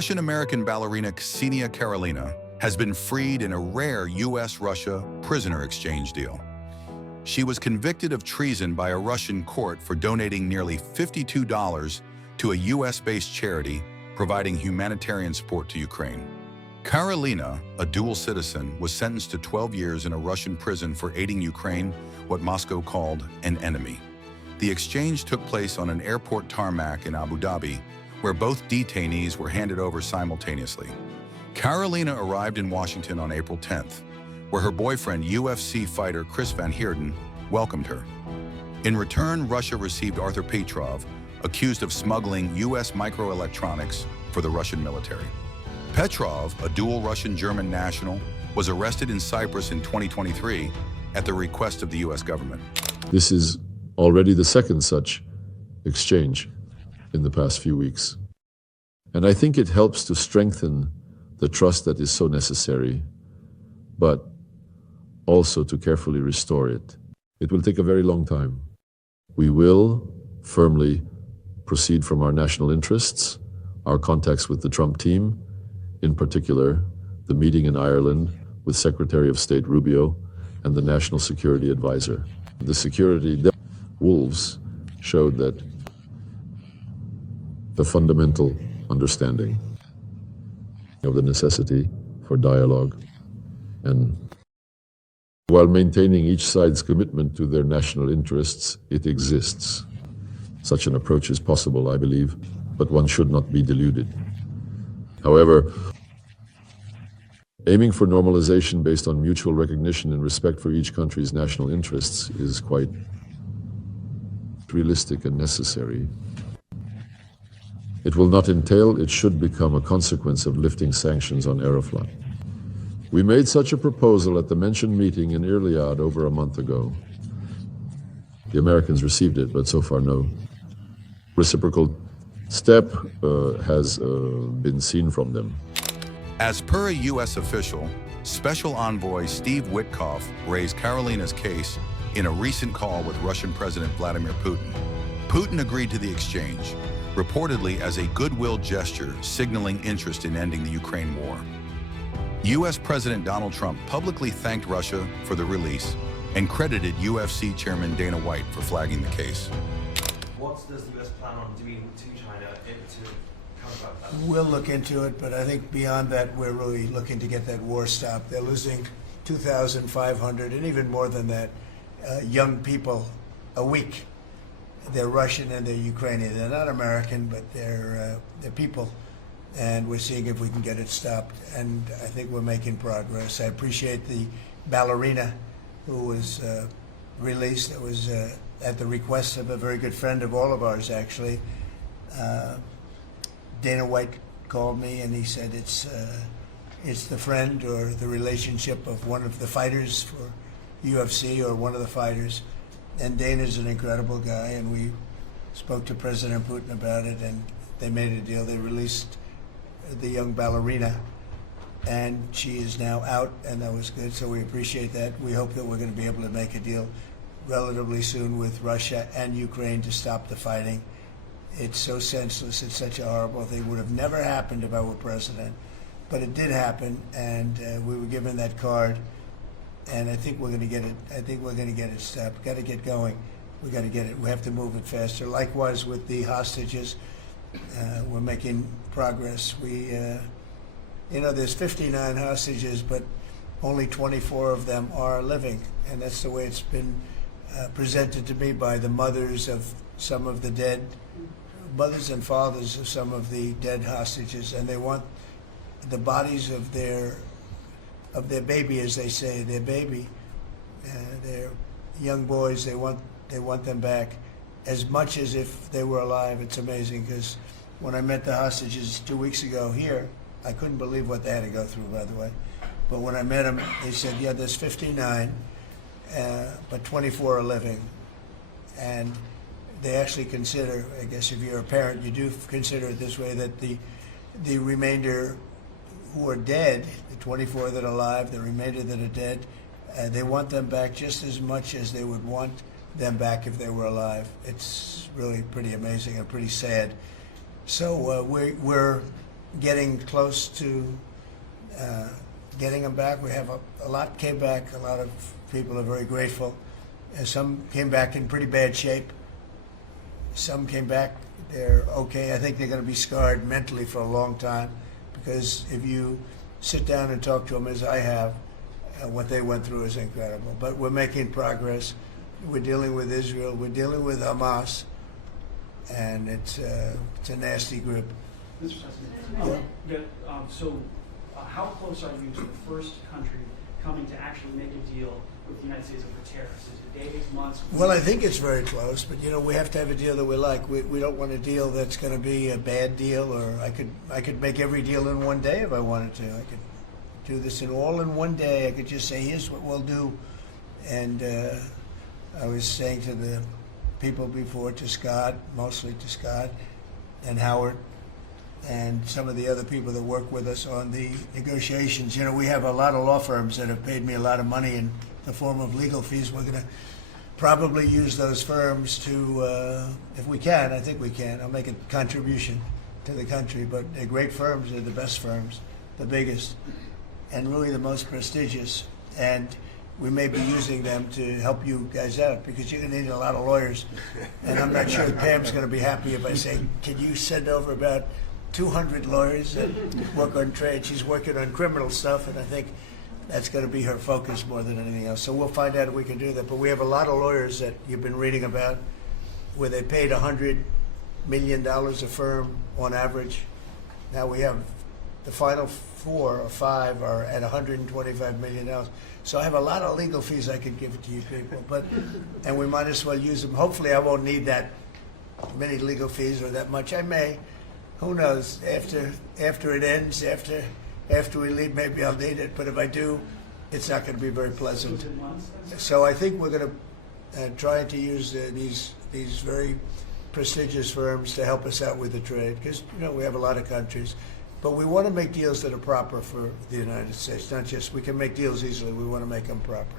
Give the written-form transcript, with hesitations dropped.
Russian-American ballerina Ksenia Karelina has been freed in a rare U.S.-Russia prisoner exchange deal. She was convicted of treason by a Russian court for donating nearly $52 to a U.S.-based charity providing humanitarian support to Ukraine. Karelina, a dual citizen, was sentenced to 12 years in a Russian prison for aiding Ukraine, what Moscow called an enemy. The exchange took place on an airport tarmac in Abu Dhabi, where both detainees were handed over simultaneously. Karelina arrived in Washington on April 10th, where her boyfriend, UFC fighter Chris Van Heerden, welcomed her. In return, Russia received Arthur Petrov, accused of smuggling U.S. microelectronics for the Russian military. Petrov, a dual Russian-German national, was arrested in Cyprus in 2023 at the request of the U.S. government. This is already the second such exchange in the past few weeks. And I think it helps to strengthen the trust that is so necessary, but also to carefully restore it. It will take a very long time. We will firmly proceed from our national interests, our contacts with the Trump team, in particular, the meeting in Ireland with Secretary of State Rubio and the National Security Advisor. The security wolves showed that the fundamental understanding of the necessity for dialogue, and while maintaining each side's commitment to their national interests, it exists. Such an approach is possible, I believe, but one should not be deluded. However, aiming for normalization based on mutual recognition and respect for each country's national interests is quite realistic and necessary. It will not entail, it should become a consequence of lifting sanctions on Aeroflot. We made such a proposal at the mentioned meeting in Iliad over a month ago. The Americans received it, but so far no reciprocal step has been seen from them. As per a U.S. official, Special Envoy Steve Witkoff raised Karelina's case in a recent call with Russian President Vladimir Putin. Putin agreed to the exchange, reportedly as a goodwill gesture signaling interest in ending the Ukraine war. U.S. President Donald Trump publicly thanked Russia for the release and credited UFC Chairman Dana White for flagging the case. What does the U.S. plan on doing to China to combat that? We'll look into it, but I think beyond that, we're really looking to get that war stopped. They're losing 2,500 and even more than that young people a week. They're Russian and they're Ukrainian. They're not American, but they're people. And we're seeing if we can get it stopped. And I think we're making progress. I appreciate the ballerina who was released. It was at the request of a very good friend of all of ours, actually. Dana White called me and he said it's the friend or the relationship of one of the fighters for UFC or one of the fighters. And Dana's an incredible guy, and we spoke to President Putin about it, and they made a deal. They released the young ballerina, and she is now out, and that was good, so we appreciate that. We hope that we're going to be able to make a deal relatively soon with Russia and Ukraine to stop the fighting. It's so senseless. It's such a horrible thing. It would have never happened if I were president, but it did happen, and we were given that card. And I think we're going to get it. I think we're going to get it stopped. Got to get going. We got to get it. We have to move it faster. Likewise with the hostages, we're making progress. There's 59 hostages, but only 24 of them are living, and that's the way it's been presented to me by the mothers of some of the dead, mothers and fathers of some of the dead hostages, and they want the bodies of their baby, as they say, their baby, their young boys. They want them back as much as if they were alive. It's amazing, because when I met the hostages 2 weeks ago here, I couldn't believe what they had to go through, by the way. But when I met them, they said, yeah, there's 59, but 24 are living. And they actually consider, I guess if you're a parent, you do consider it this way, that the remainder who are dead, the 24 that are alive, the remainder that are dead, they want them back just as much as they would want them back if they were alive. It's really pretty amazing and pretty sad. So we're getting close to getting them back. We have a lot came back. A lot of people are very grateful. And some came back in pretty bad shape. Some came back, they're okay. I think they're going to be scarred mentally for a long time, because if you sit down and talk to them, as I have, what they went through is incredible. But we're making progress. We're dealing with Israel. We're dealing with Hamas, and it's a nasty group. Mr. President, how close are you to the first country coming to actually make a deal with the United States over tariffs? Is it days, months? Well, I think it's very close, but we have to have a deal that we like. We don't want a deal that's going to be a bad deal, or I could make every deal in one day if I wanted to. I could do this in one day. I could just say, here's what we'll do. And I was saying to the people before, to Scott, mostly to Scott and Howard, and some of the other people that work with us on the negotiations. We have a lot of law firms that have paid me a lot of money in the form of legal fees. We're going to probably use those firms to, if we can, I think we can. I'll make a contribution to the country, but they're great firms. They're the best firms, the biggest, and really the most prestigious. And we may be using them to help you guys out, because you're going to need a lot of lawyers. And I'm not sure Pam's going to be happy if I say, can you send over about 200 lawyers that work on trade? She's working on criminal stuff, and I think that's going to be her focus more than anything else. So we'll find out if we can do that. But we have a lot of lawyers that you've been reading about, where they paid $100 million a firm on average. Now we have the final 4 or 5 are at $125 million. So I have a lot of legal fees I could give to you people, and we might as well use them. Hopefully I won't need that many legal fees or that much. I may. Who knows? After it ends, after we leave, maybe I'll need it. But if I do, it's not going to be very pleasant. So I think we're going to try to use these very prestigious firms to help us out with the trade, because we have a lot of countries. But we want to make deals that are proper for the United States, not just we can make deals easily. We want to make them proper.